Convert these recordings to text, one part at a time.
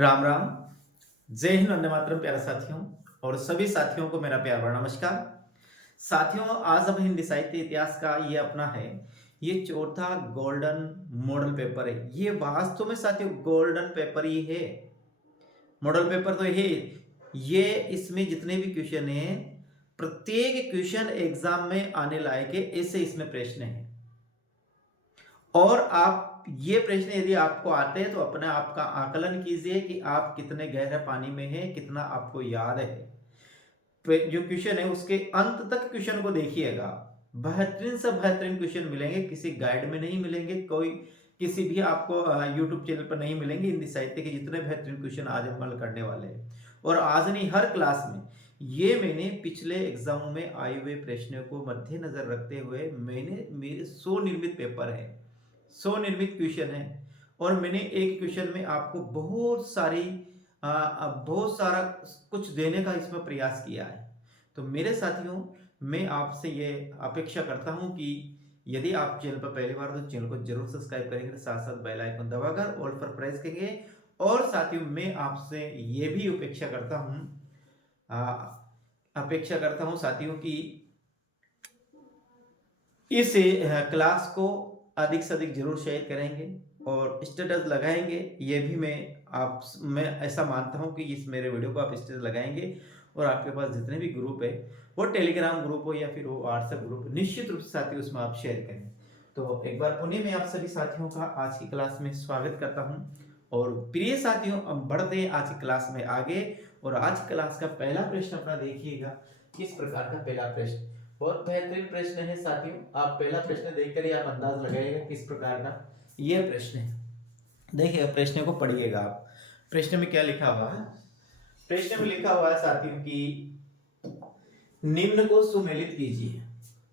राम राम। जय हिंद, वंदे मातरम। प्यारे साथियों और सभी साथियों को मेरा प्यार भरा नमस्कार। साथियों, आज हम हिंदी साहित्य इतिहास का ये अपना है, ये चौथा गोल्डन मॉडल पेपर है। ये वास्तव में साथियों गोल्डन पेपर ही है। मॉडल पेपर तो है ये। इसमें जितने भी क्वेश्चन हैं, प्रत्येक क्वेश्चन एग्जाम में आने लायक है, ऐसे इसमें प्रश्न है। और आप ये प्रश्न यदि आपको आते हैं तो अपने आप का आकलन कीजिए कि आप कितने गहरे पानी में हैं, कितना आपको याद है। जो क्वेश्चन है उसके अंत तक क्वेश्चन को देखिएगा। बेहतरीन से बेहतरीन क्वेश्चन मिलेंगे, किसी गाइड में नहीं मिलेंगे, कोई किसी भी आपको यूट्यूब चैनल पर नहीं मिलेंगे। हिंदी साहित्य के जितने बेहतरीन क्वेश्चन आज हम हल करने वाले हैं, और आज नहीं हर क्लास में ये मैंने पिछले एग्जामों में आए हुए प्रश्नों को मद्देनजर रखते हुए मैंने मेरे 100 निर्मित पेपर है, 100 निर्मित क्वेश्चन है, और मैंने एक क्वेश्चन में आपको बहुत सारा कुछ देने का इसमें प्रयास किया है। तो मेरे साथियों, मैं आपसे ये अपेक्षा करता हूं कि यदि आप चैनल पर पहली बार तो चैनल को जरूर सब्सक्राइब करेंगे, साथ साथ बेल आइकन दबाकर ऑल पर प्रेस करेंगे। और साथियों, मैं आपसे ये भी अपेक्षा करता हूं साथियों कि इस क्लास को अधिक से अधिक जरूर शेयर करेंगे और स्टेटस लगाएंगे। ये भी मैं ऐसा मानता हूं कि इस मेरे वीडियो को आप स्टेटस लगाएंगे, और आपके पास जितने भी ग्रुप है, वो टेलीग्राम ग्रुप हो या फिर वो व्हाट्सएप ग्रुप, निश्चित रूप से साथियों उसमें आप शेयर करें। तो एक बार पुनः मैं आप सभी साथियों का आज की क्लास में स्वागत करता हूं। और प्रिय साथियों, अब बढ़ते हैं आज की क्लास में आगे। और आज क्लास का पहला प्रश्न अपना देखिएगा। किस प्रकार का पहला प्रश्न, बहुत बेहतरीन प्रश्न है साथियों। आप पहला प्रश्न देखकर ही आप अंदाज लगाइएगा किस प्रकार का यह प्रश्न है। देखिए, प्रश्न को पढ़िएगा आप। प्रश्न में क्या लिखा हुआ है? प्रश्न में लिखा हुआ है साथियों कि निम्न को सुमेलित कीजिए।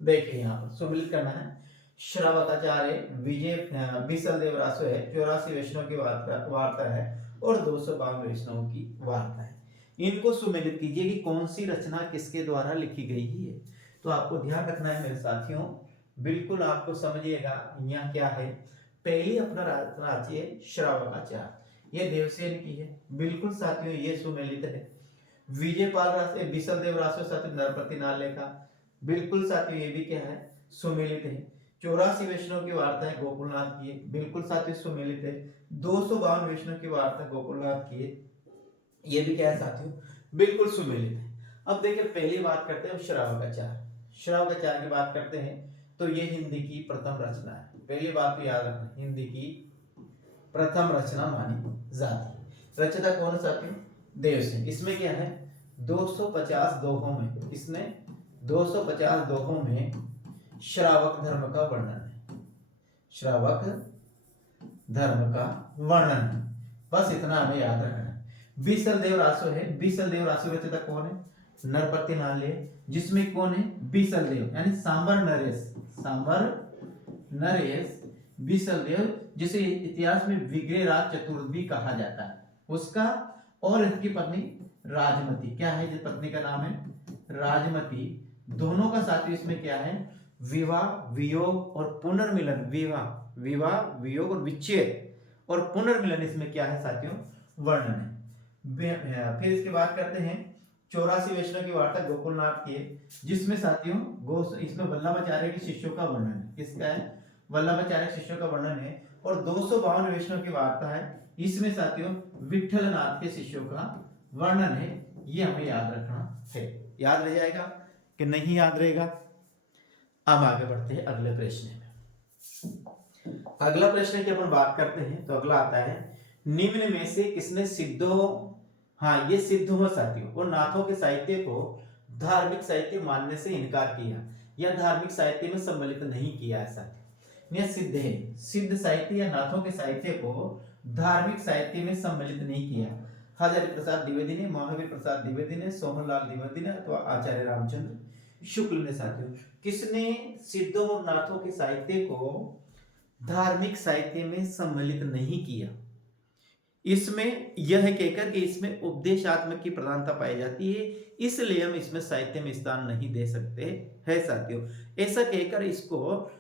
देखिए, यहाँ पर सुमेलित करना है। श्रावकाचार्य विजय बिसल देव रासो है, 84 वैष्णव की वार्ता है और 252 वैष्णव की वार्ता है। इनको सुमेलित कीजिए कि कौन सी रचना किसके द्वारा लिखी गई है। तो आपको ध्यान रखना है मेरे साथियों, बिल्कुल आपको समझिएगा। यहाँ क्या है, पहली अपना रचना श्रावकाचार्य, ये देवसेन की है। बिल्कुल साथियों ये सुमेलित है। विजयपाल रासे बिसल देव रासो साथियों नरपति नाले का, बिल्कुल साथियों ये भी क्या है, सुमेलित है। 84 वैष्णव की वार्ता है गोकुलनाथ की है, बिल्कुल साथियों सुमेलित है। 252 वैष्णव की वार्ता गोकुलनाथ की है, ये भी क्या है साथियों, बिल्कुल सुमेलित है। अब देखिए, पहली बात करते हैं श्रावकाचार्य। श्रावकाचार्य की बात करते हैं तो ये हिंदी की प्रथम रचना है। पहली बात तो याद रखना, हिंदी की प्रथम रचना मानी जाती है। रचना कौन साथियों? देवसेन। इसमें क्या है, 250 दोहों में, इसने 250 दोहों में श्रावक धर्म का वर्णन है। श्रावक धर्म का वर्णन है, बस इतना हमें याद रखना है। बिसल देव रासो है। बिसल देव रासो रचयिता कौन है? नरपति नाले, जिसमें कौन है, बिसल देव यानी सांबर नरेश बिसल देव, जिसे इतिहास में विग्रहराज चतुर्थ भी कहा जाता है, उसका, और इसकी पत्नी राजमती। क्या है जिस पत्नी का नाम है? राजमती। दोनों का साथी इसमें क्या है, विवाह वियोग और पुनर्मिलन। विवाह वियोग और विच्छेद और पुनर्मिलन, इसमें क्या है साथियों, वर्णन है। फिर इसकी बात करते हैं 84 वैष्णव की वार्ता गोकुलनाथ की है, जिसमें साथियों इसमें वल्लभाचार्य के शिष्यों का वर्णन है। किसका है? वल्लभाचार्य शिष्यों का वर्णन है। और 252 वैष्णव की वार्ता है, इसमें साथियों विठलनाथ के शिष्यों का वर्णन है। ये हमें याद रखना है। याद रह जाएगा कि नहीं याद रहेगा? अब आगे बढ़ते हैं अगले प्रश्न में। अगला प्रश्न की अपन बात करते हैं तो अगला आता है, निम्न में से किसने ये सिद्ध हुआ साथियों और नाथों के साहित्य को धार्मिक साहित्य मानने से इनकार किया या धार्मिक साहित्य में सम्मिलित नहीं किया है साथियों। यह सिद्ध है, सिद्ध साहित्य या नाथों के साहित्य को धार्मिक साहित्य में सम्मिलित नहीं किया। हजारी प्रसाद द्विवेदी ने, महावीर प्रसाद द्विवेदी ने, सोहनलाल द्विवेदी ने अथवा आचार्य रामचंद्र शुक्ल ने साथियों। किसने सिद्धों और नाथों के साहित्य को धार्मिक साहित्य में सम्मिलित नहीं किया? इसमें यह कहकर कि इसमें उपदेशात्मक की प्रधानता पाई जाती है, इसलिए हम इसमें साहित्य में स्थान नहीं दे सकते है साथियों। ऐसा कहकर इसको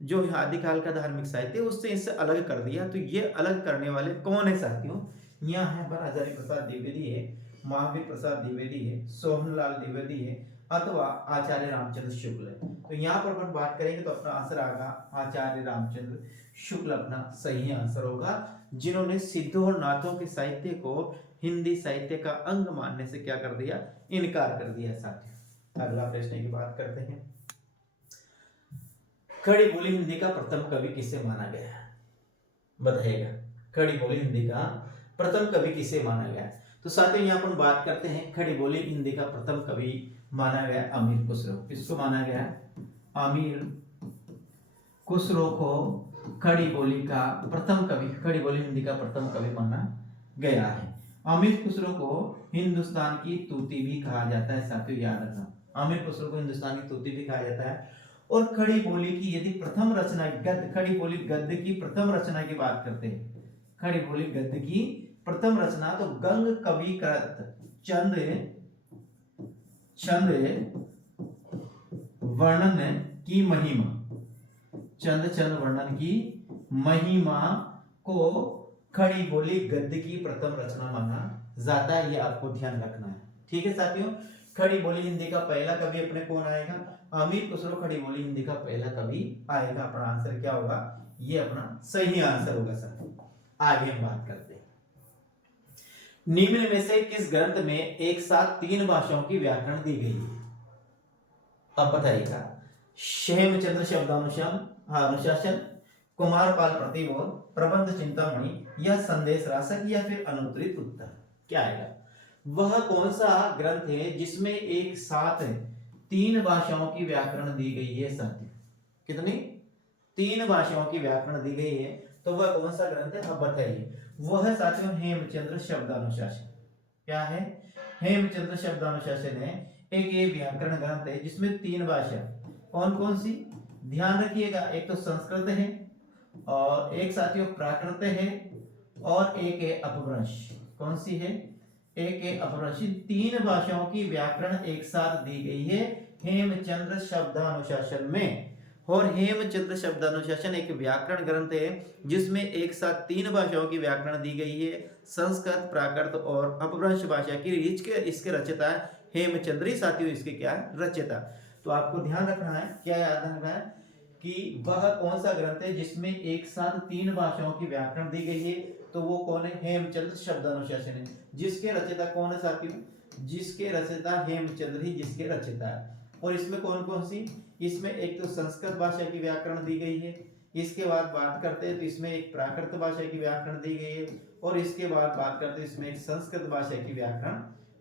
जो आदिकाल का धार्मिक साहित्य उससे इससे अलग कर दिया। तो ये अलग करने वाले कौन है साथियों? यहाँ है हजारी प्रसाद द्विवेदी है, महावीर प्रसाद द्विवेदी है, सोहनलाल द्विवेदी है, अथवा आचार्य रामचंद्र शुक्ल है। तो यहाँ पर अपन बात करेंगे तो अपना आंसर आएगा आचार्य रामचंद्र शुक्ल अपना सही आंसर होगा, जिन्होंने सिद्धों और नाथों के साहित्य को हिंदी साहित्य का अंग मानने से क्या कर दिया, इनकार कर दिया साथियों। अगला प्रश्न की बात करते हैं, खड़ी बोली हिंदी का प्रथम कवि किसे माना गया है, बताइएगा। खड़ी बोली हिंदी का प्रथम कवि किसे माना गया है? तो साथियों यहाँ पर बात करते हैं, खड़ी बोली हिंदी का प्रथम कवि माना गया अमीर खुसरो। किसको माना गया? अमीर खुसरो को खड़ी बोली का प्रथम कवि, खड़ी बोली हिंदी का प्रथम कवि माना गया है। अमीर खुसरो को हिंदुस्तान की तूती भी कहा जाता है साथियों, याद रखना। अमीर खुसरो को हिंदुस्तान की तूती भी कहा जाता है। और खड़ी बोली की यदि प्रथम रचना गद्य, खड़ी बोली गद्य की प्रथम रचना की बात करते हैं, खड़ी बोली गद्य की प्रथम रचना तो गंग कवि कृत छंद वर्णन की महिमा, छंद वर्णन की महिमा को खड़ी बोली गद्य की प्रथम रचना माना जाता है, ये आपको ध्यान रखना है। ठीक है साथियों, खड़ी बोली हिंदी का पहला कवि अपने कौन आएगा? अमीर खुसरो खड़ी बोली हिंदी का पहला कवि आएगा। अपना आंसर क्या होगा? ये अपना सही आंसर होगा साथियों। आगे हम बात करते हैं, निम्न में से किस ग्रंथ में एक साथ 3 भाषाओं की व्याकरण दी गई है? अब बताइएगा। हेमचंद्र शब्दानुशासन, कुमारपाल प्रतिबोध, प्रबंध चिंतामणि या संदेश राशक या फिर अनुत्तरित उत्तर, क्या आएगा? वह कौन सा ग्रंथ है जिसमें एक साथ 3 भाषाओं की व्याकरण दी गई है साथियों? कितनी? 3 भाषाओं की व्याकरण दी गई है, तो वह कौन सा ग्रंथ है? अब बताइए। वह साथियों हेमचंद्र शब्दानुशासन। क्या है? हेमचंद्र शब्दानुशासन है एक ये व्याकरण ग्रंथ है जिसमें 3 भाषा, कौन कौन सी? ध्यान रखिएगा, एक तो संस्कृत है, और एक साथियों प्राकृत है, और एक है अपभ्रंश। कौन सी है? एक है अपभ्रंश। 3 भाषाओं की व्याकरण एक साथ दी गई है हेमचंद्र शब्दानुशासन में। और हेमचंद्र शब्दानुशासन एक व्याकरण ग्रंथ है जिसमें एक साथ 3 भाषाओं की व्याकरण दी गई है, संस्कृत, प्राकृत और अपभ्रंश भाषा की। इसके रचयिता हेमचंद्र ही साथियों, इसके क्या है? रचयिता। तो आपको ध्यान रखना है, क्या याद रखना है कि वह कौन सा ग्रंथ है जिसमें एक साथ 3 भाषाओं की व्याकरण दी गई है, तो वो कौन है? हेमचंद्र शब्दानुशासन है। जिसके रचयिता कौन है साथियों? जिसके रचयिता हेमचंद्र ही जिसके रचयिता है। और इसमें कौन कौन सी? इसमें एक तो संस्कृत भाषा की व्याकरण दी गई है, इसके बाद बात करते हैं तो इसमें एक प्राकृत भाषा की व्याकरण दी गई है, और इसके बाद बात करते हैं इसमें एक संस्कृत भाषा की व्याकरण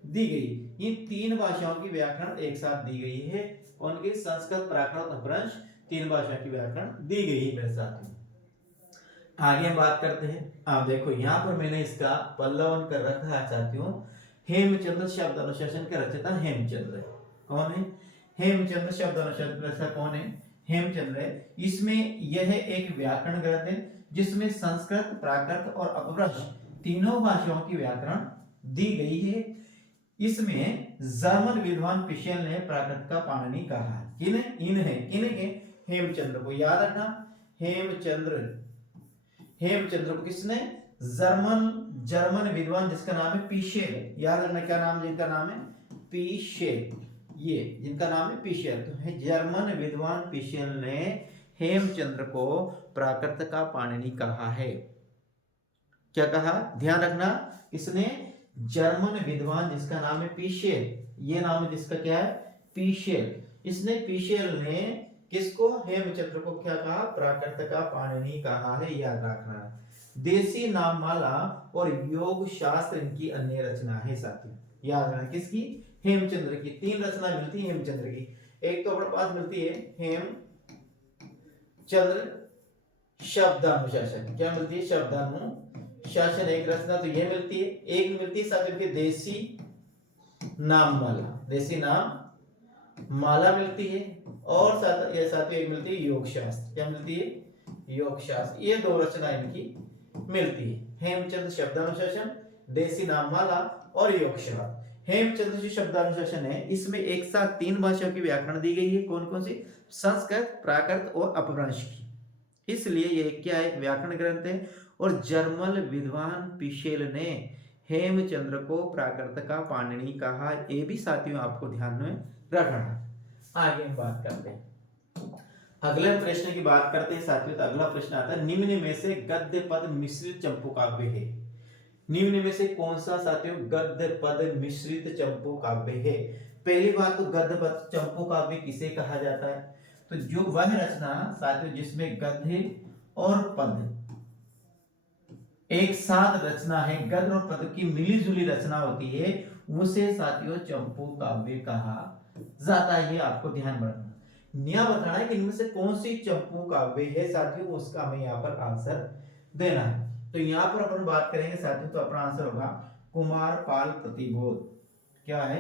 दी गई। इन 3 भाषाओं की व्याकरण एक साथ दी गई है, उनकी संस्कृत, प्राकृत, अपभ्रंश 3 भाषा की व्याकरण दी गई है मेरे साथियों। आगे हम बात करते हैं। आप देखो यहाँ पर मैंने इसका पल्लवन कर रखा है साथियों, हेमचंद्र शब्दानुशासन के रचयिता हेमचंद्र है। कौन है? हेमचंद्र शब्दानुशासन कौन है? हेमचंद्र है। इसमें यह एक व्याकरण ग्रंथ है जिसमें संस्कृत, प्राकृत और अपभ्रंश तीनों भाषाओं की व्याकरण दी गई है। इसमें जर्मन विद्वान पिशेल ने प्राकृत का पाणिनि कहा है। किन्हें? हेमचंद्र को। याद रखना, हेमचंद्र को किसने? जर्मन विद्वान जिसका नाम है पिशेल। याद रखना, क्या नाम? जिनका नाम है पिशेल, ये जिनका नाम है पिशेल। तो जर्मन विद्वान पिशेल ने हेमचंद्र को प्राकृत का पाणिनि कहा है। क्या कहा? ध्यान रखना, इसने जर्मन विद्वान जिसका नाम है पिशेल, ये नाम है जिसका क्या है? पिशेल। इसने पिशेल ने किसको? हेमचंद्र को क्या कहा? प्राकृत का पाणिनि कहा है, याद रखना। देसी नाममाला और योग शास्त्र इनकी अन्य रचना है साथियों, याद रखना। किसकी? हेमचंद्र की। 3 रचना मिलती है हेमचंद्र की। एक तो अपने पास मिलती है हेमचंद्र शब्दानुशासन। क्या मिलती है? शब्दानुशासन एक रचना तो ये मिलती है। एक मिलती है साथियों की देसी नाममाला, देसी नाम माला मिलती है, और साथ एक मिलती है योग शास्त्र। क्या मिलती है? योग शास्त्र। ये 2 रचना इनकी मिलती है, हेमचंद्र शब्दानुशासन, देसी नाममाला और योग शास्त्र। हेमचंद्र जी शब्दानुशासन है, इसमें एक साथ 3 भाषाओं की व्याकरण दी गई है। कौन कौन सी? संस्कृत, प्राकृत और अपभ्रंश की। इसलिए ये क्या है? व्याकरण ग्रंथ है, और जर्मन विद्वान पिशेल ने हेमचंद्र को प्राकृत का पाणिनि कहा। ये भी साथियों आपको ध्यान में रखना है। आगे हम बात करते हैं, अगले प्रश्न की बात करते हैं साथियों। तो अगला प्रश्न आता है, निम्न में से गद्य पद मिश्रित चंपू काव्य है। निम्न में से कौन सा साथियों गद्य पद मिश्रित चंपू काव्य है? पहली बात तो गद्य पद चंपू काव्य किसे कहा जाता है? तो जो वह रचना साथियों जिसमें गद्य और पद एक साथ रचना है, गद्य और पद की मिली जुली रचना होती है, उसे साथियों चंपू काव्य कहा जाता है। ये आपको ध्यान में रखना। यह बताना है कि इनमें से कौन सी चंपू काव्य है साथियों, उसका हमें यहाँ पर आंसर देना है। तो यहाँ पर अपन बात करेंगे साथियों, तो अपना आंसर होगा कुमारपाल प्रतिबोध। क्या है?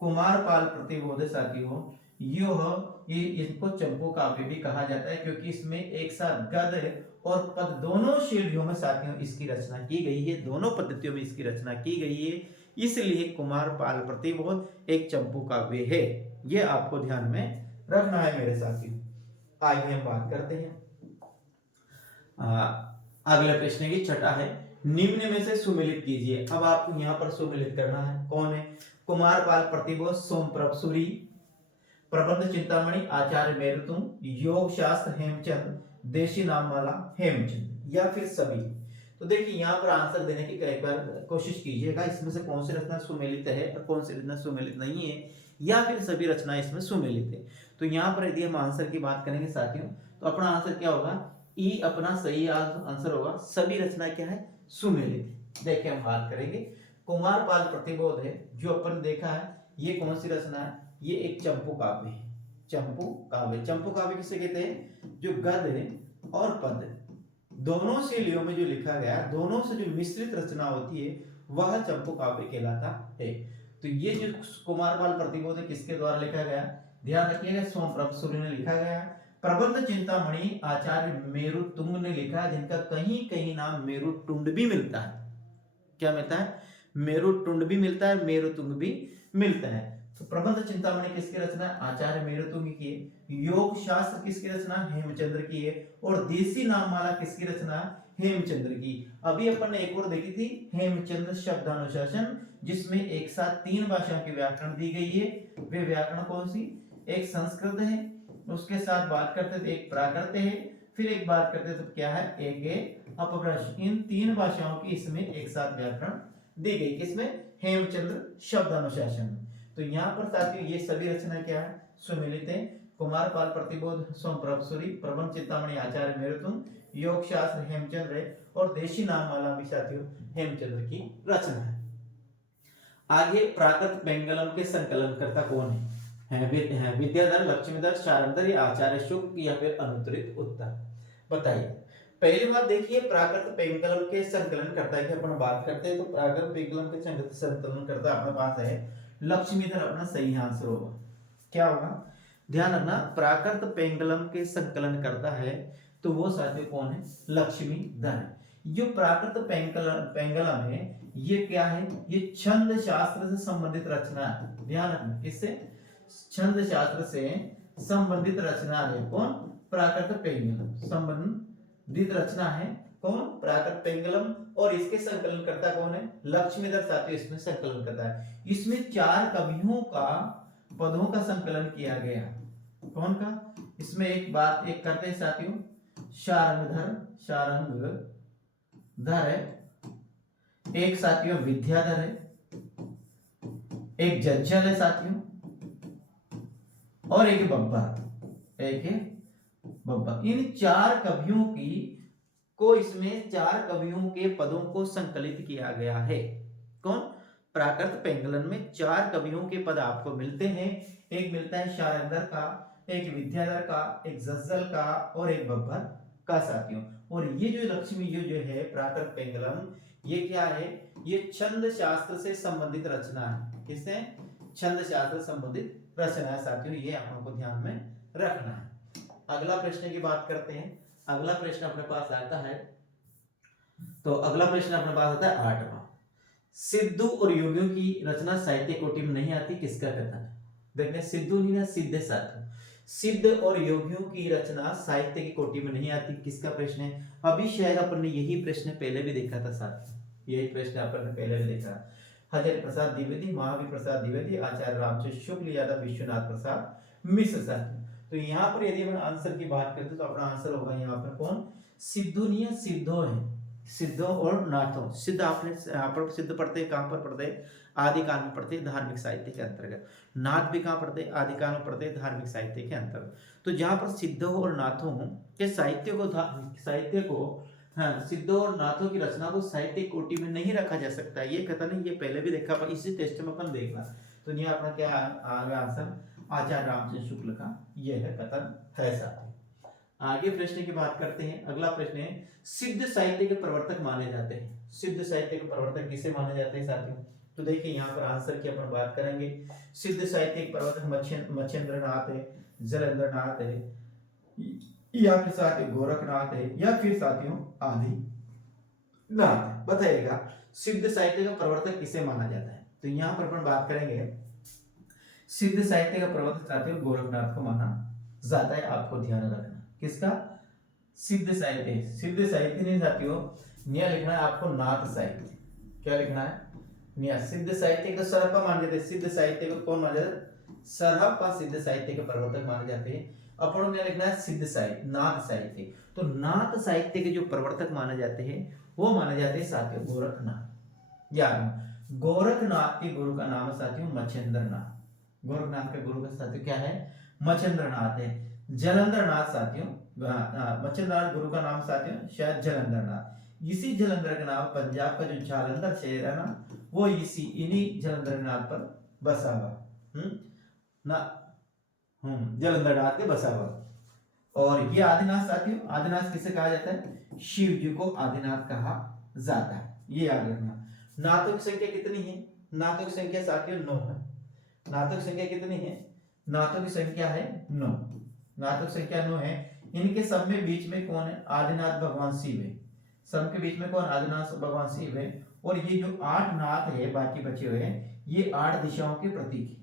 कुमारपाल प्रतिबोध है साथियों। ये इसको चंपू काव्य भी कहा जाता है, क्योंकि इसमें एक साथ गद्य और पद दोनों शैलियों में साथियों इसकी रचना की गई है, दोनों पद्धतियों में इसकी रचना की गई है, इसलिए कुमारपाल प्रतिबोध एक चंपू काव्य है। ये आपको ध्यान में रखना है मेरे साथियों। आगे हम बात करते हैं, अगले प्रश्न की छठा है, निम्न में से सुमेलित कीजिए। अब आपको यहाँ पर सुमेलित करना है। कौन है? कुमारपाल प्रतिबोध सोमप्रभ सूरी, प्रबंध चिंतामणि आचार्य मेरुतुंग, योग शास्त्र हेमचंद, देशी नाममाला हेमचंद, या फिर सभी। तो देखिए यहाँ पर आंसर देने की कई बार कोशिश कीजिएगा, इसमें से कौन सी रचना सुमेलित है और कौन सी रचना सुमेलित नहीं है, या फिर सभी रचनाएं इसमें सुमेलित है। तो यहाँ पर यदि हम आंसर की बात करेंगे साथियों, तो अपना आंसर क्या होगा? ई अपना सही आंसर होगा, सभी रचना क्या है? सुमेलित। देखिए हम बात करेंगे, कुमारपाल प्रतिबोध है जो अपन देखा है, ये कौन सी रचना है? ये एक चंपू काव्य है। चंपू काव्य, चंपू काव्य किसे कहते हैं? जो गद्य और पद दोनों शैलियों में जो लिखा गया, दोनों से जो मिश्रित रचना होती है, वह चंपू काव्य कहलाता है। तो ये जो कुमारपाल प्रतिबोध है किसके द्वारा लिखा गया? ध्यान रखिएगा, सोमप्रभ सूरी ने लिखा गया। प्रबंध चिंतामणि आचार्य मेरुतुंग ने लिखा, जिनका कहीं कहीं नाम मेरुटुंड भी मिलता है। क्या मिलता है? मेरुटुंड भी मिलता है, मेरुतुंग भी मिलता है। तो प्रबंध चिंतामणि किसकी रचना? आचार्य मेरुतुंग की है। योग शास्त्र किसकी रचना? हेमचंद्र की है। और देशी नाममाला किसकी रचना? हेमचंद्र की। अभी अपन ने एक और देखी थी, हेमचंद्र शब्दानुशासन, जिसमें एक साथ 3 भाषाओं की व्याकरण दी गई है। वे व्याकरण कौन सी? एक संस्कृत है, उसके साथ बात करते थे एक प्राकृत है, फिर एक बात करते तो क्या है? एक अपभ्रंश। इन 3 भाषाओं की इसमें एक साथ व्याकरण दी गई, किसमें? हेमचंद्र शब्दानुशासन। तो यहाँ पर साथियों ये सभी रचना क्या है? सुमेलित है। कुमारपाल प्रतिबोध सोमप्रभ सूरी, प्रबंध चिंतामणि आचार्य मेरुतुंग, योग शास्त्र हेमचंद्र है, और देशी नाममाला भी साथियों हेमचंद्र की रचना है। आगे प्राकृत पेंगलम के संकलनकर्ता कौन है? विद्याधर, लक्ष्मीधर, शारंगधर या आचार्य शुक्ल, या फिर अनुत्तरित उत्तर बताइए। पहली बात देखिए, प्राकृत पेंगलम के संकलनकर्ता की अपन बात करते हैं, तो प्राकृत पेंगलम के संकलनकर्ता अपने पास है लक्ष्मीधर। अपना सही आंसर होगा। क्या होगा? ध्यान रखना, प्राकृत पेंगलम के संकलन करता है तो वो साथियों कौन है? लक्ष्मीधर। जो प्राकृत पेंगलम है, ये क्या है? ये छंद शास्त्र से संबंधित रचना है। ध्यान रखना, किससे? छंद शास्त्र से संबंधित रचना है। कौन? प्राकृत पेंगलम संबंधित रचना है। कौन? प्राकृत पेंगलम। और इसके संकलनकर्ता कौन है? लक्ष्मीधर साथियों इसमें संकलन करता है। इसमें 4 कवियों का पदों का संकलन किया गया। कौन का? इसमें एक करते हैं साथियों, शारंगधर है, एक साथियों विद्याधर है, एक जज्जल है साथियों, और एक बब्बर। इन 4 कवियों को इसमें 4 कवियों के पदों को संकलित किया गया है। कौन? प्राकृत पेंगलन में 4 कवियों के पद आपको मिलते हैं। एक मिलता है शारंगधर का, एक विद्याधर का, एक जज्जल का, और एक बब्बर का साथियों। और ये जो लक्ष्मी जो है प्राकृत पेंगलम, ये क्या है? ये छंद शास्त्र से संबंधित रचना है। किससे? छंद शास्त्र संबंधित रचना है साथियों, ये आप लोगों को ध्यान में रखना है। अगला प्रश्न की बात करते हैं। अगला प्रश्न अपने पास आता है, तो अगला प्रश्न अपने पास आता है 8वां। सिद्धू और योगियों की रचना साहित्य कोटि में नहीं आती, किसका कथन है? देखते हैं, सिद्धू नहीं ना सिद्धे साथियों। सिद्ध और योगियों की रचना साहित्य की कोटि में नहीं आती। किसका प्रश्न है? अभी शायद अपन ने यही प्रश्न पहले भी देखा था साथ, यही प्रश्न अपन ने पहले भी देखा। हजारी प्रसाद द्विवेदी, महावीर प्रसाद द्विवेदी, आचार्य रामचंद्र शुक्ल, यादव विश्वनाथ प्रसाद मिश्र साथियों। तो यहाँ पर यदि अपन आंसर की बात करते तो अपना आंसर होगा यहाँ पर कौन? सिद्धोनिय सिद्धो है, सिद्धों और नाथों। सिद्ध आपने यहाँ पर सिद्ध पढ़ते हैं, कहाँ पर पढ़ते हैं? आदि काल में पढ़ते हैं, धार्मिक साहित्य के अंतर्गत। नाथ भी कहाँ पढ़ते हैं? आदि काल में पढ़ते हैं, धार्मिक साहित्य के अंतर्गत। तो जहाँ पर सिद्धों और नाथों के साहित्य को हाँ, सिद्धों और नाथों की रचना को साहित्य कोटि में नहीं रखा जा सकता। ये कथन ये पहले भी देखा, पर इसी टेस्ट में अपन देखना। तो ये अपना क्या आ गया आंसर? आचार्य रामचंद्र शुक्ल का यह है कथन है साथी। आगे प्रश्न की बात करते हैं। अगला प्रश्न है, सिद्ध साहित्य के प्रवर्तक माने जाते हैं। सिद्ध साहित्य के प्रवर्तक किसे माने जाते हैं साथियों? तो देखिए यहाँ पर आंसर की अपन बात करेंगे। सिद्ध साहित्य के प्रवर्तक मच्छेंद्रनाथ है, जलेंद्रनाथ है, या फिर साथियों गोरखनाथ है, या फिर साथियों आदिनाथ है। बताइएगा सिद्ध साहित्य का प्रवर्तक किसे माना जाता है? तो यहाँ पर अपन बात करेंगे सिद्ध साहित्य का प्रवर्तक साथियों गोरखनाथ को माना जाता है। आपको ध्यान रखना किसका? सिद्ध साहित्य। सिद्ध साहित्य नहीं साथियों, निया लिखना है आपको नाथ साहित्य। क्या लिखना है? निया। सिद्ध साहित्य को सरहप्पा माने जाते हैं। सिद्ध साहित्य को कौन माना जाता है? सरहप्पा सिद्ध साहित्य के प्रवर्तक माने जाते हैं। अपन ने लिखना है सिद्ध साहित्य, नाथ साहित्य। तो नाथ साहित्य के जो प्रवर्तक माने जाते हैं वो माने जाते हैं साथियों गोरखनाथ। याद, गोरखनाथ के गुरु का नाम साथियों मच्छेंद्रनाथ। गोरखनाथ के गुरु का साथियों क्या है? मच्छेंद्रनाथ है। जलंधरनाथ साथियों, मच्छेंद्रनाथ गुरु का नाम साथियों शायद जलंधरनाथ। इसी जलंधर का नाम पंजाब का जो जालंधर शहर है ना, वो इन्हीं जलंधरनाथ पर बसा हुआ जलंधरनाथ के बसा हुआ। और ये आदिनाथ साथियों, आदिनाथ किसे कहा जाता है? शिव जी को आदिनाथ कहा जाता है। ये याद रखना। नाथों की संख्या कितनी है? नाथों की संख्या साथियों 9 है। नाथों की संख्या कितनी है? नाथों की संख्या है 9। नाथों की संख्या 9 है। इनके सब में बीच में कौन है? आदिनाथ भगवान शिव है। सब के बीच में कौन? आदिनाथ भगवान शिव है। और ये जो 8 नाथ है बाकी बचे हुए हैं, ये 8 दिशाओं के प्रतीक है।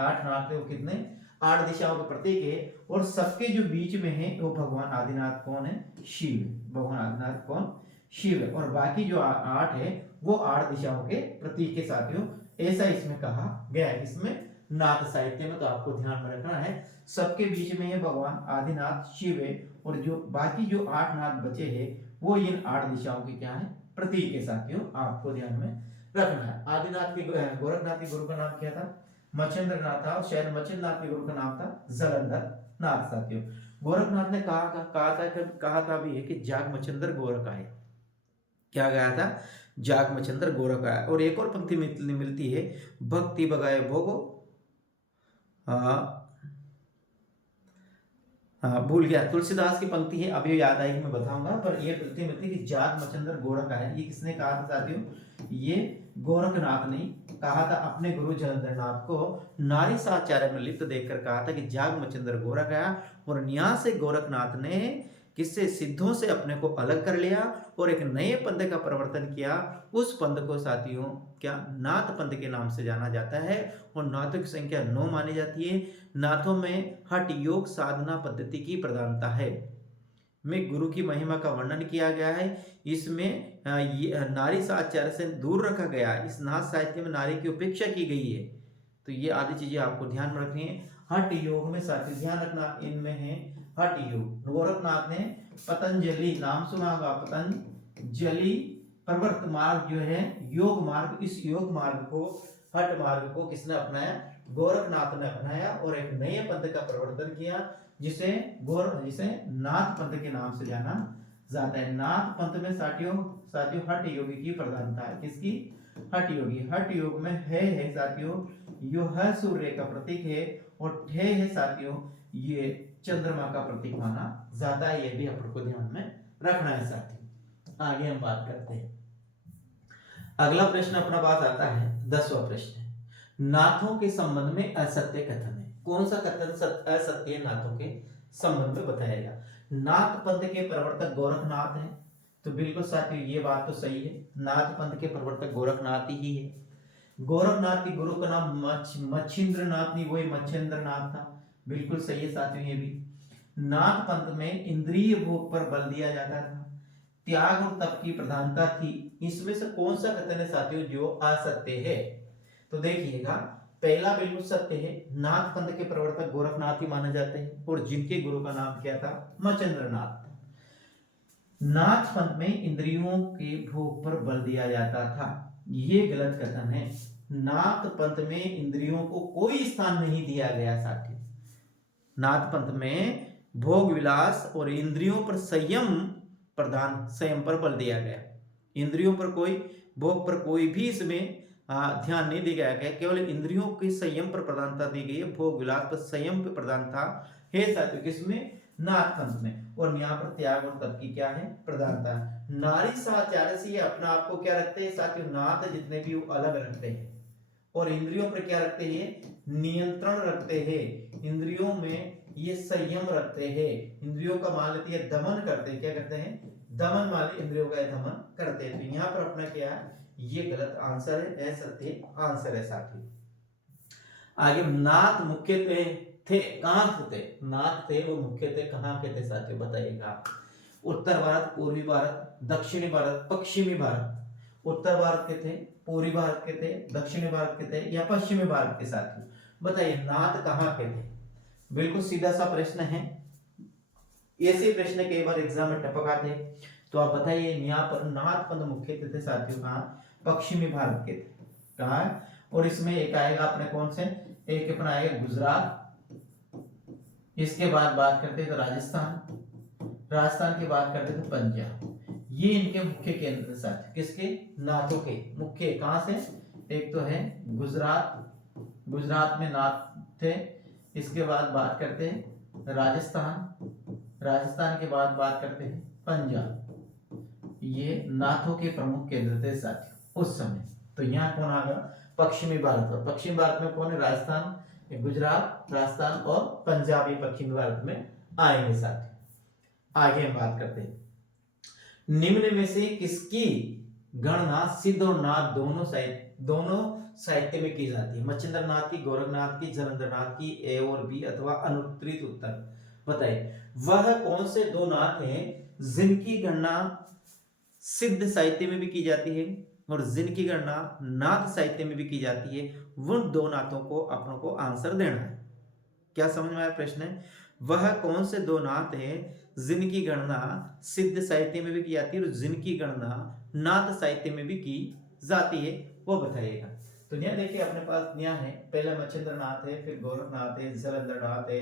8 नाथ है वो कितने? 8 दिशाओं के प्रतीक है। और सबके जो बीच में है वो भगवान आदिनाथ कौन है? शिव है। भगवान आदिनाथ कौन? शिव है। और बाकी जो 8 है वो 8 दिशाओं के प्रतीक के साथियों, ऐसा इसमें कहा गया है। इसमें नाथ साहित्य में, तो आपको ध्यान में रखना है सबके बीच में है भगवान आदिनाथ शिव है। और जो बाकी जो 8 नाथ बचे हैं वो इन 8 दिशाओं के क्या है? प्रतीक है साथियों, आपको ध्यान में रखना है। आदिनाथ के गोरखनाथ के गुरु का नाम क्या था? मच्छेंद्रनाथ था। और शायद मच्छेंद्रनाथ के गुरु का नाम था जलंधर नाथ साथियों। गोरखनाथ ने कहा था भी है कि जाग मच्छेंद्र गोरख आए। क्या गया था? जाग मच्छेंद्र गोरख आया। और एक और पंक्ति मिलती है, भक्ति बगाए भोगो, भूल गया, तुलसीदास की पंक्ति है, अभी याद आएगी मैं बताऊंगा। पर ये पंक्ति मिलती है कि जाग मच्छेंद्र गोरख आए। ये किसने कहा था साथियों? ये गोरखनाथ ने कहा था अपने गुरु जलंधरनाथ को। नारी साचार्य में लिप्त देखकर कहा था कि जाग मच्छेंद्र गोरख आया। और यहाँ से गोरखनाथ ने किससे? सिद्धों से अपने को अलग कर लिया और एक नए पंथ का प्रवर्तन किया। उस पंथ को साथियों क्या? नाथ पंथ के नाम से जाना जाता है। और नाथों की संख्या 9 मानी जाती है। नाथों में हठ योग साधना पद्धति की प्रधानता है। में गुरु की महिमा का वर्णन किया गया है। इसमें नारी साचार्य से दूर रखा गया है। इस नाथ साहित्य में नारी की उपेक्षा की गई है। तो ये आदि चीजें आपको ध्यान में रखनी है। हठ योग में साथी ध्यान रखना, इनमें है हठ योग। गोरखनाथ ने पतंजलि नाम सुना होगा, पतंजलि प्रवर्त मार्ग जो है योग मार्ग, इस योग मार्ग को, हठ मार्ग को किसने अपनाया? गोरखनाथ ने अपनाया और एक नए पंथ का प्रवर्तन किया जिसे नाथ पंथ के नाम से जाना जाता है। नाथ पंथ में साथियों हठ योगी की प्रधानता है। किसकी? हठ योगी। हठ योग में है साथियों, यो है सूर्य का प्रतीक है। और ठे है साथियों ये चंद्रमा का प्रतीक माना जाता है। ये भी अपन को ध्यान में रखना है साथियों। आगे हम बात करते हैं। अगला प्रश्न अपना बात आता है 10वां प्रश्न। नाथों के संबंध में असत्य कथन है। कौन सा कथन असत्य है? नाथों के संबंध में बताएगा। नाथ पंथ के प्रवर्तक गोरखनाथ है। तो बिल्कुल साथियों ये बात तो सही है, नाथ पंथ के प्रवर्तक गोरखनाथ ही है। गोरखनाथ के गुरु का नाम मच्छेंद्रनाथ नहीं, वही मच्छेंद्रनाथ था। बिल्कुल सही है साथियों। ये भी नाथ पंथ में इंद्रिय भोग पर बल दिया जाता था, त्याग और तप की प्रधानता थी। इसमें से कौन सा कथन है साथियों जो असत्य है? तो देखिएगा, पहला बिल्कुल सत्य है, नाथ पंथ के प्रवर्तक गोरखनाथ ही माने जाते हैं और जिनके गुरु का नाम क्या था? मचंद्रनाथ। नाथ पंथ में इंद्रियों के भोग पर बल दिया जाता था, ये गलत कथन है। नाथ पंथ में इंद्रियों को कोई स्थान नहीं दिया गया साथी। नाथ पंथ में भोग विलास और इंद्रियों पर संयम पर बल दिया गया। इंद्रियों पर कोई, भोग पर कोई भी इसमें ध्यान नहीं दिया गया, केवल इंद्रियों के संयम पर प्रधानता दी गई है। भोग विलास पर संयम पर प्रधानता है साथियों, किसमें? नाथ पंथ में। और यहाँ पर त्याग और तप की क्या है? प्रधानता। नारी साचार्य से अपना आपको क्या रखते हैं साथियों? नाथ जितने भी वो अलग रखते हैं और इंद्रियों पर क्या रखते हैं? नियंत्रण रखते हैं। इंद्रियों में ये संयम रखते हैं। इंद्रियों का मान लेती है दमन करते हैं। क्या करते हैं? दमन वाले इंद्रियों का दमन करते हैं। तो यहाँ पर अपना क्या है? ये गलत आंसर है, असत्य आंसर है साथी। आगे, नाथ मुख्य थे कहां थे? नाथ थे वो मुख्य थे कहां के थे साथियों? बताइएगा। उत्तर भारत, पूर्वी भारत, दक्षिणी भारत, पश्चिमी भारत। उत्तर भारत के थे, पूर्वी भारत के थे, दक्षिणी भारत के थे या पश्चिमी भारत के साथियों? बताइए नाथ कहां के थे? बिल्कुल सीधा सा प्रश्न है। ऐसे प्रश्न कई बार एग्जाम में टपक आते हैं। तो आप बताइए, यहाँ पर नाथ पंथ मुख्य थे साथियों कहाँ? पश्चिमी भारत के थे। कहाँ? और इसमें एक आएगा अपने कौन से? एक अपना आएगा गुजरात, इसके बाद बात करते तो राजस्थान, राजस्थान की बात करते तो पंजाब। ये इनके मुख्य केंद्र थे साथियों, किसके? नाथों के मुख्य। कहां से? एक तो है गुजरात, गुजरात में नाथ थे। इसके बाद बात करते हैं राजस्थान, राजस्थान के बाद बात करते हैं पंजाब। ये नाथों के प्रमुख केंद्र थे साथियों उस समय। तो यहाँ कौन आ गया? पश्चिमी भारत। और पश्चिमी भारत में कौन है? राजस्थान, गुजरात, राजस्थान और पंजाब ये पश्चिमी भारत में आएंगे साथियों। आगे हम बात करते हैं, निम्न में से किसकी गणना सिद्ध और नाथ दोनों साहित्य में की जाती है? मच्छिंद्रनाथ की, गोरखनाथ की, जलंधरनाथ की, ए और बी अथवा अनुत्तरित उत्तर। बताइए वह कौन से दो नाथ हैं जिनकी गणना सिद्ध साहित्य में भी की जाती है और जिनकी गणना नाथ साहित्य में भी की जाती है? उन दो नाथों को अपनों को आंसर देना है। क्या समझ में आया प्रश्न है? वह कौन से दो नाथ हैं जिनकी गणना सिद्ध साहित्य में भी की जाती है और जिनकी गणना नाथ साहित्य में भी की जाती है, वो बताइएगा। तो यहाँ देखिए अपने पास यहाँ है, पहले मच्छिंद्रनाथ है, फिर गोरखनाथ है, जलंधरनाथ है,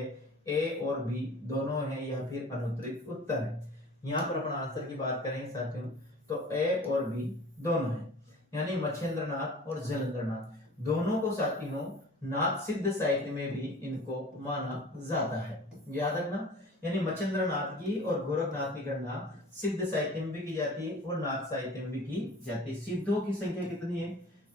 ए और बी दोनों है या फिर अनुत्तरित उत्तर है। यहाँ पर अपन आंसर की बात करेंगे साथियों तो ए और बी दोनों है, यानी मच्छिंद्रनाथ और जलंधरनाथ दोनों को साथियों नाथ सिद्ध साहित्य में भी इनको माना जाता है। याद रखना, यानी मच्छिंद्रनाथ की और गोरखनाथ की गणना सिद्ध साहित्य में भी की जाती है और नाथ साहित्य में भी की जाती है। सिद्धों की संख्या कितनी है?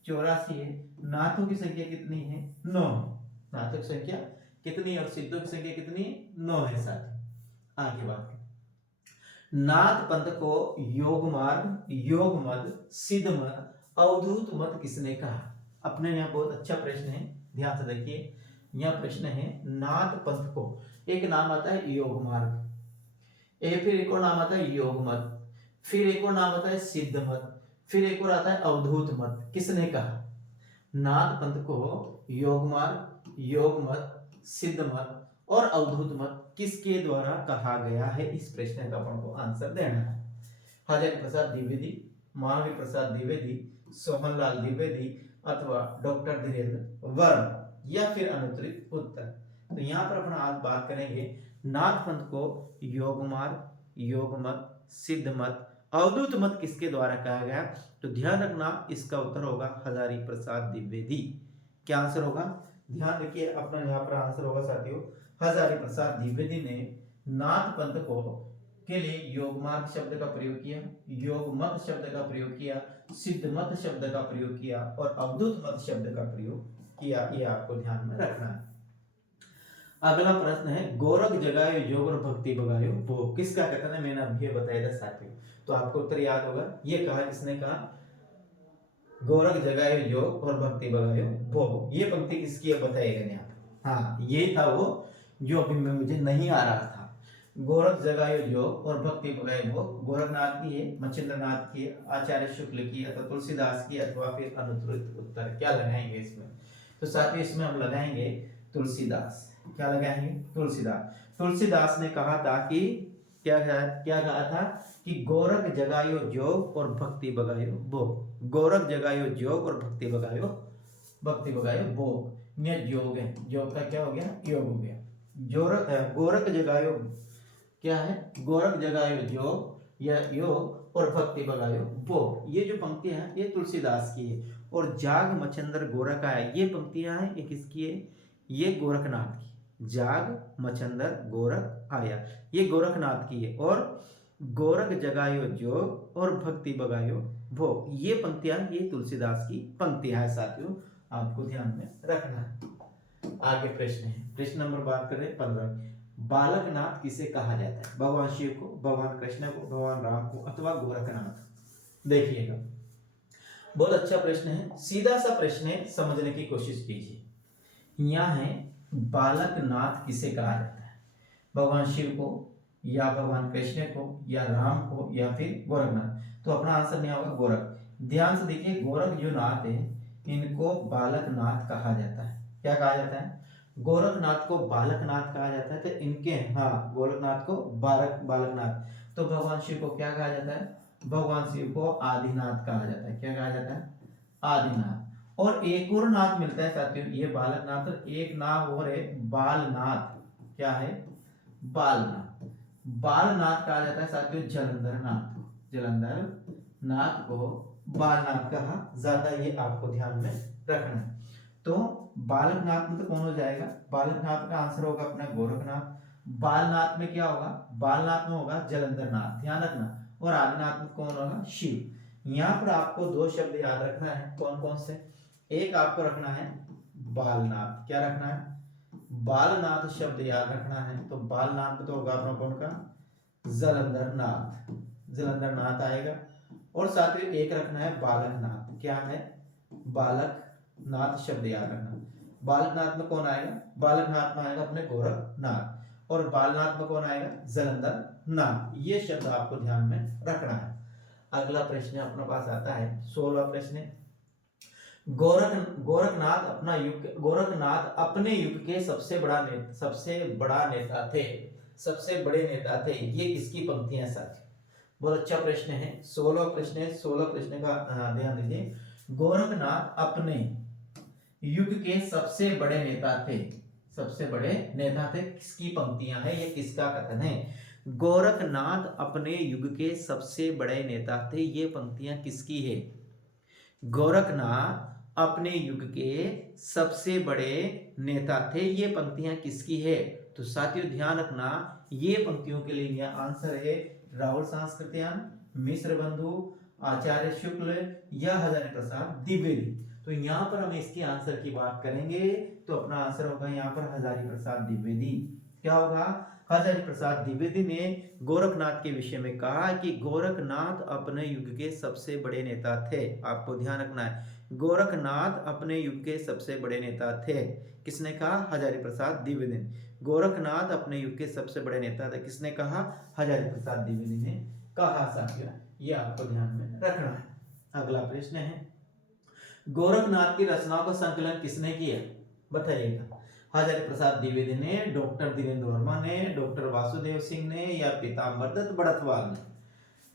84 है। नाथों की संख्या कितनी है? 9 है। नाथों की संख्या कितनी है और सिद्धों की संख्या कितनी है? 9 है साथियों। आगे बात करें, नाथ पंथ को योग मार्ग, योग मत, सिद्ध मत, अवधूत मत किसने कहा? अपने यहाँ बहुत अच्छा प्रश्न है, ध्यान से देखिए। यहाँ प्रश्न है नाथ पंथ को एक नाम आता है योग मार्ग, फिर एक और नाम आता है योग मत, फिर एक और नाम आता है सिद्ध मत, फिर एक और आता है अवधूत मत। किसने कहा? नाथ पंथ को योग मार्ग, योग मत, सिद्ध मत और अवधूत मत किसके द्वारा कहा गया है? इस प्रश्न का अपन को आंसर देना है। हजारी प्रसाद द्विवेदी, मानवी प्रसाद द्विवेदी, सोहनलाल द्विवेदी अथवा डॉक्टर धीरेन्द्र वर्मा या फिर अनुत्तरित उत्तर। तो यहाँ पर अपन आज बात करेंगे नाथ पंथ को योग मार्ग, योग मत, सिद्ध मत, अवधूत मत किसके द्वारा कहा गया? तो ध्यान रखना इसका उत्तर होगा हजारी प्रसाद द्विवेदी। क्या आंसर होगा? ध्यान रखिए अपना यहाँ पर आंसर होगा साथियों हजारी प्रसाद द्विवेदी ने नाथ पंथ को के लिए योग मार्ग शब्द का प्रयोग किया, योग मत शब्द का प्रयोग किया, सिद्ध मत शब्द का प्रयोग किया और अवधूत मत शब्द का प्रयोग किया। ये आपको ध्यान में रखना है। अगला प्रश्न है गोरख जगायो योग और भक्ति बगायो वो किसका कथन है? मैंने अभी बताया था साथियों, तो आपको उत्तर याद होगा। ये कहा किसने? कहा गोरख जगायो योग और भक्ति बगायो वो। ये पंक्ति किसकी है बताइएगा यहाँ। हाँ ये था वो जो अभी में मुझे नहीं आ रहा था। गोरख जगायो योग और भक्ति बगायो भोग, गोरखनाथ की है, मच्छिंद्रनाथ की है, आचार्य शुक्ल की अथवा तुलसीदास की अथवा फिर अनुत्तरित उत्तर क्या लगाएंगे इसमें? तो साथियों इसमें हम लगाएंगे तुलसीदास। क्या लगाएंगे? तुलसीदास। तुलसीदास ने कहा था कि क्या कहा था कि गोरख जगायो जोग और भक्ति बगायो भोग। गोरख जगायो जोग और भक्ति बगायो भोग। ये योग है, योग का क्या हो गया? योग हो गया। गोरख जगायो क्या है? गोरख जगायो योग या योग और भक्ति बगायो भोग। ये जो पंक्तियां हैं ये तुलसीदास की है। और जाग मच्छंदर गोरख आया, ये पंक्तियां हैं ये किसकी है? ये गोरखनाथ की। जाग मच्छंदर गोरख आया, ये गोरखनाथ की है। और गोरख जगायो जोग और भक्ति बगायो भोग, ये पंक्तियां ये तुलसीदास की पंक्तियां हैं साथियों, आपको ध्यान में रखना है। आगे प्रश्न है, प्रश्न नंबर बात करें 15। बालकनाथ किसे कहा जाता है? भगवान शिव को, भगवान कृष्ण को, भगवान राम को अथवा गोरखनाथ? देखिएगा, बहुत अच्छा प्रश्न है, सीधा सा प्रश्न है, समझने की कोशिश कीजिए। यहाँ है बालकनाथ किसे कहा जाता है? भगवान शिव को या भगवान कृष्ण को या राम को या फिर गोरखनाथ? तो अपना आंसर नहीं होगा गोरख। ध्यान से देखिए, गोरख जो नाथ है इनको बालकनाथ कहा जाता है। क्या कहा जाता है? गोरखनाथ को बालकनाथ कहा जाता है। तो इनके हाँ गोरखनाथ को बालकनाथ। तो भगवान शिव को क्या कहा जाता है? भगवान शिव को आदिनाथ कहा जाता है। क्या कहा जाता है? आदिनाथ। और एक और नाथ मिलता है साथियों, ये बालकनाथ, एक नाम और है बालनाथ। क्या है? बालनाथ। बालनाथ कहा जाता है साथियों जलंधर नाथ। जलंधर नाथ को बालनाथ कहा जाता है, ये आपको ध्यान में रखना है। तो बालकनाथ में तो कौन हो जाएगा? बालकनाथ का आंसर होगा अपना गोरखनाथ। बालनाथ में क्या होगा? बालनाथ में होगा जलंधर नाथ, ध्यान रखना। और आदिनाथ में कौन होगा? शिव। यहाँ पर आपको दो शब्द याद रखना है, कौन कौन से? एक आपको रखना है बालनाथ। क्या रखना है? बालनाथ शब्द याद रखना है। तो बालनाथ में तो होगा अपना कौन का? जलंधर नाथ। जलंधर नाथ आएगा। और साथ ही एक रखना है बालकनाथ। क्या है? बालकनाथ शब्द याद रखना। बालकनाथ में कौन आएगा? बालकनाथ में आएगा अपने गोरखनाथ। और बालनाथ में कौन आएगा? जलंधर नाथ। ये शब्द आपको ध्यान में रखना है। अगला प्रश्न अपने पास आता है 16वां प्रश्न। गोरखनाथ अपने युग के सबसे बड़ा नेता थे। सबसे बड़े नेता थे, ये किसकी पंक्तियां साथी? बहुत अच्छा प्रश्न है। 16 प्रश्न है, 16 प्रश्न का ध्यान दीजिए। गोरखनाथ अपने युग के सबसे बड़े नेता थे। सबसे बड़े नेता थे, किसकी पंक्तियां है? ये किसका कथन है? गोरखनाथ अपने युग के सबसे बड़े नेता थे, ये पंक्तियां किसकी है? गोरखनाथ अपने युग के सबसे बड़े नेता थे, ये पंक्तियां किसकी है? तो साथियों ध्यान रखना, ये पंक्तियों के लिए यह आंसर है राहुल सांस्कृत्यायन, मिश्र बंधु, आचार्य शुक्ल या हजारी प्रसाद द्विवेदी। तो यहाँ पर हम इसके आंसर की बात करेंगे तो अपना आंसर होगा यहाँ पर हजारी प्रसाद द्विवेदी। क्या होगा? हजारी प्रसाद द्विवेदी ने गोरखनाथ के विषय में कहा कि गोरखनाथ अपने युग के सबसे बड़े नेता थे। आपको ध्यान रखना है, गोरखनाथ अपने युग के सबसे बड़े नेता थे। किसने कहा? हजारी प्रसाद द्विवेदी। गोरखनाथ अपने युग के सबसे बड़े नेता थे, किसने कहा? हजारी प्रसाद द्विवेदी ने कहा साथियों, ये आपको ध्यान में रखना है। अगला प्रश्न है, गोरखनाथ की रचनाओं का संकलन किसने किया? बताइएगा। हजारी प्रसाद द्विवेदी ने, डॉक्टर धीरेन्द्र वर्मा ने, डॉक्टर वासुदेव सिंह ने या पीताम्बर दत्त बड़थवाल ने?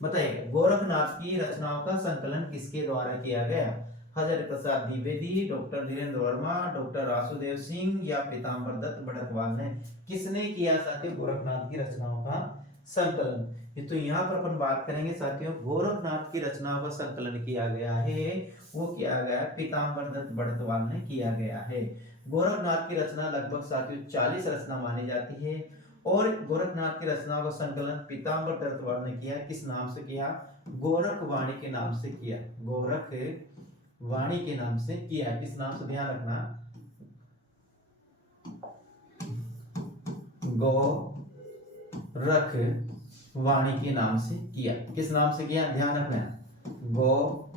बताइएगा, गोरखनाथ की रचनाओं का संकलन किसके द्वारा किया गया? हजारी प्रसाद द्विवेदी, डॉक्टर धीरेन्द्र वर्मा, डॉक्टर वासुदेव सिंह या पीताम्बर दत्त बड़थवाल ने? किसने किया साथियों गोरखनाथ की रचनाओं का संकलन? ये तो यहाँ पर अपन बात करेंगे साथियों, गोरखनाथ की रचनाओं का संकलन किया गया है, वो किया गया पीताम्बर दत्त बड़थवाल ने किया गया है। गोरखनाथ की रचना लगभग साथियों 40 रचना मानी जाती है। और गोरखनाथ की रचनाओं का संकलन पीताम्बर दत्तवाल ने किया। किस नाम से किया? गोरखवाणी के नाम से किया। गोरखवाणी के नाम से किया। किस नाम से? ध्यान रखना, गोरखवाणी के नाम से किया। किस नाम से किया? ध्यान रखना, गोरखवाणी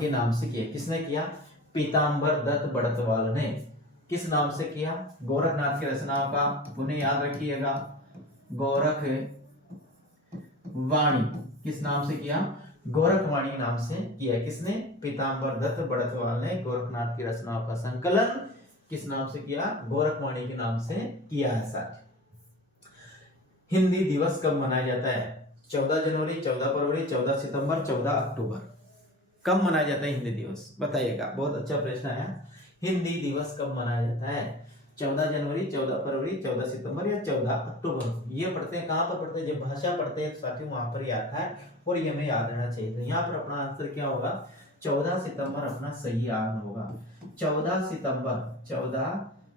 के नाम से किया। किसने किया? पीताम्बर दत्त बड़थवाल ने। किस नाम से किया? गोरखनाथ की रचनाओं का पुनः याद रखिएगा, गोरख वाणी किस नाम से किया? गोरखवाणी नाम से किया। किसने? पीताम्बर दत्त बड़तवाल ने गोरखनाथ की रचनाओं का संकलन किस नाम से किया? गोरखवाणी के नाम से किया है साथ। हिंदी दिवस कब मनाया जाता है? 14 जनवरी, 14 फरवरी, 14 सितंबर, 14 अक्टूबर। कब मनाया जाता है हिंदी दिवस? बताइएगा, बहुत अच्छा प्रश्न है। हिंदी दिवस कब मनाया जाता है? 14 जनवरी, 14 फरवरी, 14 सितंबर या 14 अक्टूबर। ये पढ़ते हैं कहाँ पर पढ़ते हैं? जब भाषा पढ़ते हैं साथियों वहां पर ही आता है और ये हमें याद रहना चाहिए। तो यहाँ पर अपना आंसर क्या होगा? 14 सितंबर अपना सही आंसर होगा। 14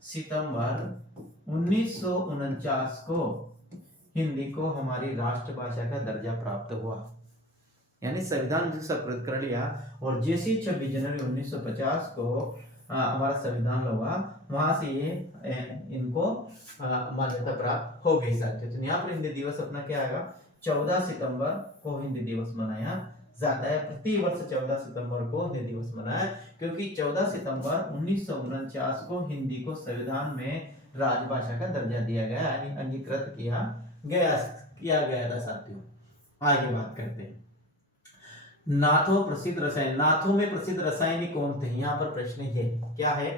सितंबर 1949 को हिंदी को हमारी राष्ट्रभाषा का दर्जा प्राप्त हुआ, यानी संविधान स्वीकृत कर लिया। और जैसे 26 जनवरी 1950 को हमारा संविधान हुआ, वहां से ये इनको मान्यता प्राप्त हो गई साथियों। तो यहाँ पर हिंदी दिवस अपना क्या आएगा? 14 सितंबर को हिंदी दिवस मनाया जाता है। प्रति वर्ष 14 सितंबर को हिंदी दिवस मनाया, क्योंकि 14 सितंबर 1949 को हिंदी को संविधान में राजभाषा का दर्जा दिया गया, यानी अंगीकृत किया गया था साथियों। आगे बात करते हैं। नाथों प्रसिद्ध रसायन, नाथों में प्रसिद्ध रसायनिक कौन थे? यहाँ पर प्रश्न ये क्या है?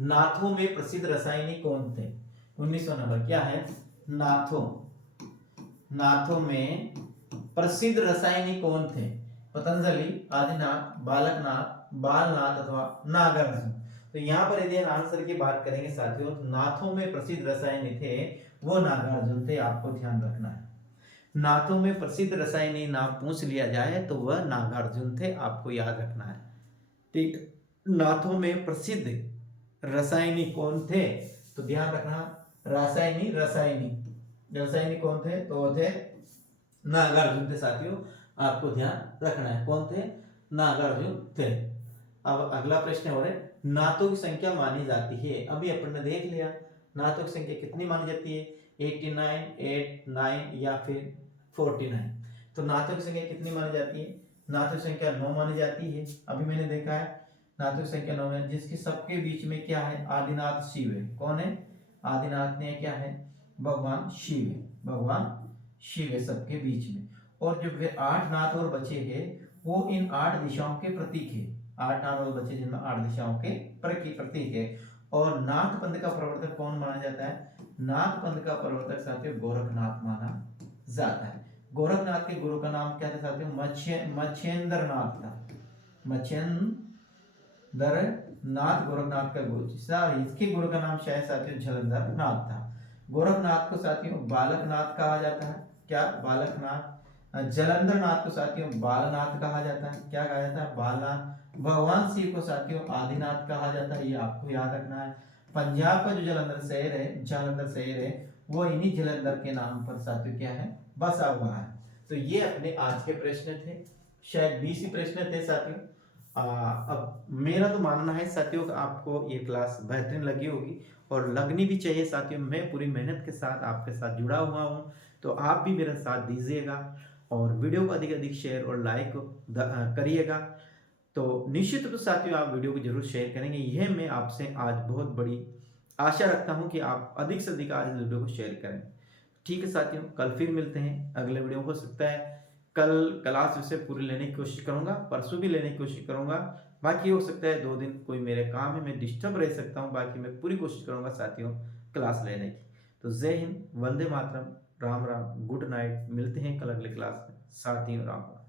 नाथों में प्रसिद्ध रसायनिक कौन थे? 1900 नंबर क्या है? नाथों में प्रसिद्ध रसायनिक कौन थे? पतंजलि, आदिनाथ, बालकनाथ, बालनाथ अथवा नागार्जुन। तो यहाँ पर यदि आंसर की बात करेंगे साथियों, तो नाथों में प्रसिद्ध रसायनिक थे वो नागार्जुन थे, आपको ध्यान रखना है। नाथों में प्रसिद्ध रसायनिक नाम पूछ लिया जाए तो वह नागार्जुन थे, आपको याद रखना है। ठीक, नाथों में प्रसिद्ध रसायनिक कौन थे? तो ध्यान रखना, रासायनिक कौन थे? तो वो थे नागार्जुन थे साथियों, आपको ध्यान रखना है। कौन थे? नागार्जुन थे। अब अगला प्रश्न हो रहा है, नाथों की संख्या मानी जाती है। अभी अपन ने देख लिया नाथों की संख्या कितनी मानी जाती है? 89, 8, 9 या फिर 49। तो नाथों की संख्या कितनी मानी जाती है? नाथों की संख्या 9 मानी जाती है। अभी मैंने देखा है नाथों की संख्या 9 है, जिसके सबके बीच में क्या है? आदिनाथ शिव है। कौन है? आदिनाथ ने क्या है? भगवान शिव है, भगवान शिव है सबके बीच में। और जो वे 8 नाथ और बचे हैं वो इन 8 दिशाओं के प्रतीक है। 8 नाथ और बचे जिनमें 8 दिशाओं के प्रतीक है। और नाथ पंथ का प्रवर्तक कौन माना जाता है? नाथ पंथ का प्रवर्तक साथियों गोरखनाथ माना जाता है। गोरखनाथ के गुरु का नाम क्या था साथियों? मच्छेंद्र नाथ था। मच्छेंद्र नाथ गोरखनाथ का गुरु। इसके गुरु का नाम शायद साथियों जलंधर नाथ था। गोरखनाथ को साथियों बालकनाथ कहा जाता है। क्या? बालकनाथ। जलंधर नाथ को साथियों बालनाथ कहा जाता है। क्या कहा जाता है? बालनाथ। भगवान शिव को साथियों आदिनाथ कहा जाता है, ये आपको याद रखना है। पंजाब का जो जालंधर शहर है वो इन्हीं जलंधर के नाम पर साथियों क्या है? बसा हुआ है। तो ये अपने आज के प्रश्न थे, शायद 20 ही प्रश्न थे साथियों। अब मेरा तो मानना है साथियों आपको ये क्लास बेहतरीन लगी होगी और लगनी भी चाहिए साथियों। मैं पूरी मेहनत के साथ आपके साथ जुड़ा हुआ हूँ, तो आप भी मेरा साथ दीजिएगा और वीडियो को अधिक अधिक शेयर और लाइक करिएगा। तो निश्चित रूप से साथियों आप वीडियो को जरूर शेयर करेंगे, यह मैं आपसे आज बहुत बड़ी आशा रखता हूं कि आप अधिक से अधिक आज इस वीडियो को शेयर करें। ठीक है साथियों, कल फिर मिलते हैं अगले वीडियो। हो सकता है कल क्लास विषय पूरी लेने की कोशिश करूंगा, परसों भी लेने की कोशिश करूंगा, बाकी हो सकता है 2 दिन कोई मेरे काम है मैं डिस्टर्ब रह सकता हूं, बाकी मैं पूरी कोशिश करूंगा साथियों क्लास लेने की। तो जय हिंद, वंदे मातरम, राम राम, गुड नाइट। मिलते हैं कल अगले क्लास में साथियों, राम राम।